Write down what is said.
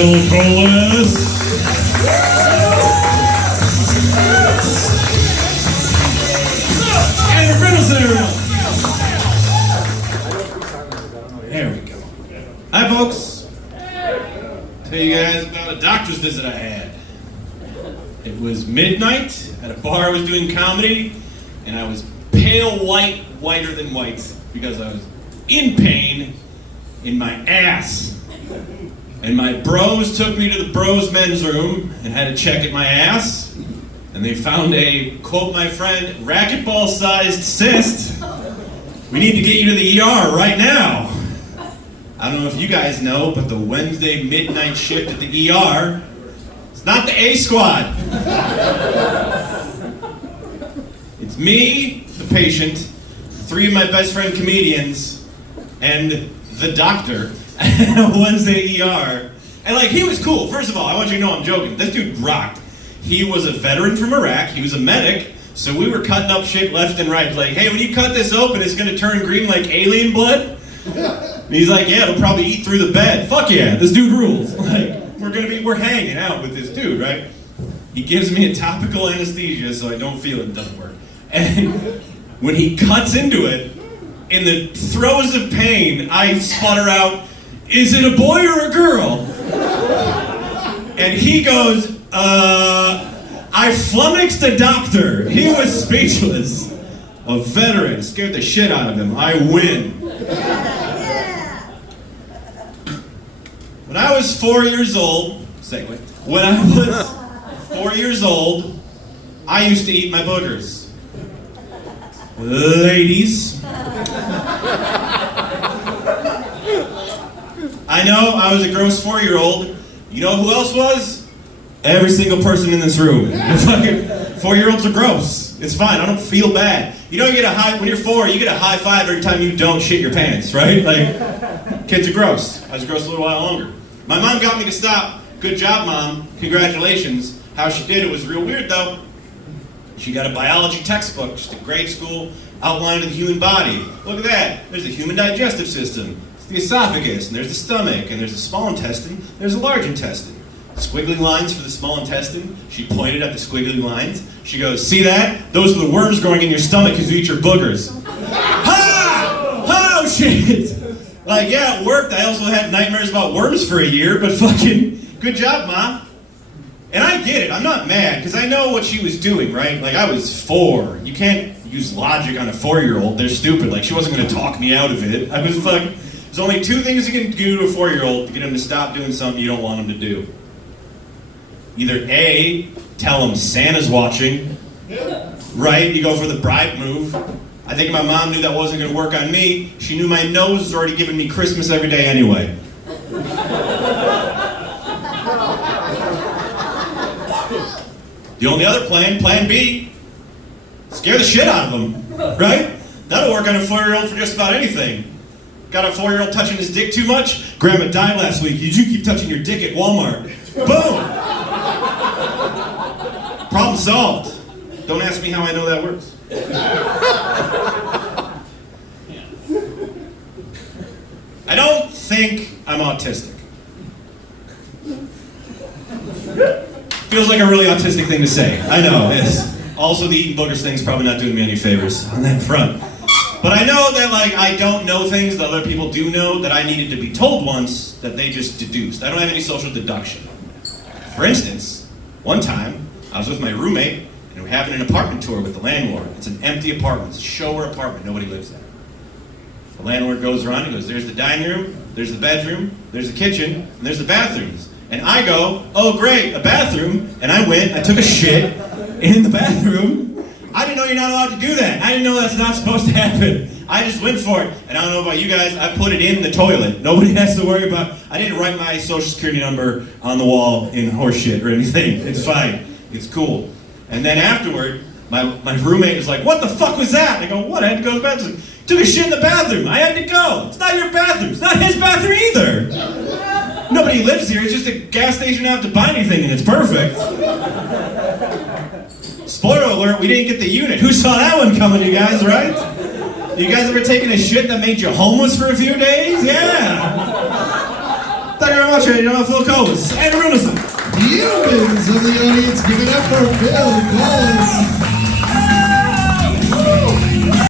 Bill Kolas. And Renaissance. There we go. Hi, folks. Tell you guys about a doctor's visit I had. It was midnight at a bar. I was doing comedy, and I was pale white, whiter than white, because I was in pain in my ass. And my bros took me to the bros men's room and had a check at my ass. And they found a, quote my friend, racquetball-sized cyst. We need to get you to the ER right now. I don't know if you guys know, but the Wednesday midnight shift at the ER, it's not the A squad. It's me, the patient, 3 of my best friend comedians, and the doctor at a Wednesday ER. And like, he was cool. First of all, I want you to know I'm joking. This dude rocked. He was a veteran from Iraq. He was a medic. So we were cutting up shit left and right. Like, hey, when you cut this open, it's gonna turn green like alien blood? And he's like, yeah, it'll probably eat through the bed. Fuck yeah, this dude rules. Like, we're hanging out with this dude, right? He gives me a topical anesthesia so I don't feel it doesn't work. And when he cuts into it, in the throes of pain, I sputter out, is it a boy or a girl? And he goes, I flummoxed a doctor. He was speechless. A veteran, scared the shit out of him. I win. When I was 4 years old, segue. When I was 4 years old, I used to eat my boogers. Ladies. I know I was a gross 4-year-old. You know who else was? Every single person in this room. Fucking 4-year-olds are gross. It's fine, I don't feel bad. You know, when you're 4, you get a high five every time you don't shit your pants, right? Like, kids are gross. I was gross a little while longer. My mom got me to stop. Good job, Mom. Congratulations. How she did it was real weird, though. She got a biology textbook, just a grade school outline of the human body. Look at that. There's the human digestive system. It's the esophagus, and there's the stomach, and there's the small intestine, there's the large intestine. Squiggly lines for the small intestine. She pointed at the squiggly lines. She goes, see that? Those are the worms growing in your stomach because you eat your boogers. Ha! Oh, shit! Like, yeah, it worked. I also had nightmares about worms for a year, but fucking good job, Mom. And I get it. I'm not mad, because I know what she was doing, right? Like, I was 4. You can't use logic on a 4-year-old. They're stupid. Like, she wasn't going to talk me out of it. I was like, there's only 2 things you can do to a 4-year-old to get him to stop doing something you don't want him to do. Either A, tell him Santa's watching, right? You go for the bribe move. I think my mom knew that wasn't going to work on me. She knew my nose was already giving me Christmas every day anyway. The only other plan B, scare the shit out of them, right? That'll work on a 4-year-old for just about anything. Got a 4-year-old touching his dick too much? Grandma died last week. Did you keep touching your dick at Walmart? Boom! Problem solved. Don't ask me how I know that works. I don't think I'm autistic. Feels like a really autistic thing to say. I know, it is. Also, the eating boogers thing's probably not doing me any favors on that front. But I know that, like, I don't know things that other people do know that I needed to be told once that they just deduced. I don't have any social deduction. For instance, one time, I was with my roommate, and we were having an apartment tour with the landlord. It's an empty apartment. It's a shower apartment. Nobody lives there. The landlord goes around and goes, there's the dining room, there's the bedroom, there's the kitchen, and there's the bathrooms. And I go, oh great, a bathroom. And I went, I took a shit in the bathroom. I didn't know you're not allowed to do that. I didn't know that's not supposed to happen. I just went for it. And I don't know about you guys, I put it in the toilet. Nobody has to worry about, I didn't write my social security number on the wall in horse shit or anything. It's fine, it's cool. And then afterward, my roommate was like, what the fuck was that? And I go, what, I had to go to the bathroom. Took a shit in the bathroom, I had to go. It's not your bathroom, it's not his bathroom either. Nobody lives here, it's just a gas station, you don't have to buy anything and it's perfect. Spoiler alert, we didn't get the unit. Who saw that one coming, you guys, right? You guys ever taken a shit that made you homeless for a few days? Yeah. Thought Thank you very much, ladies and gentlemen. Phil Kolas and Runison. Humans of the audience, give it up for Phil Kolas.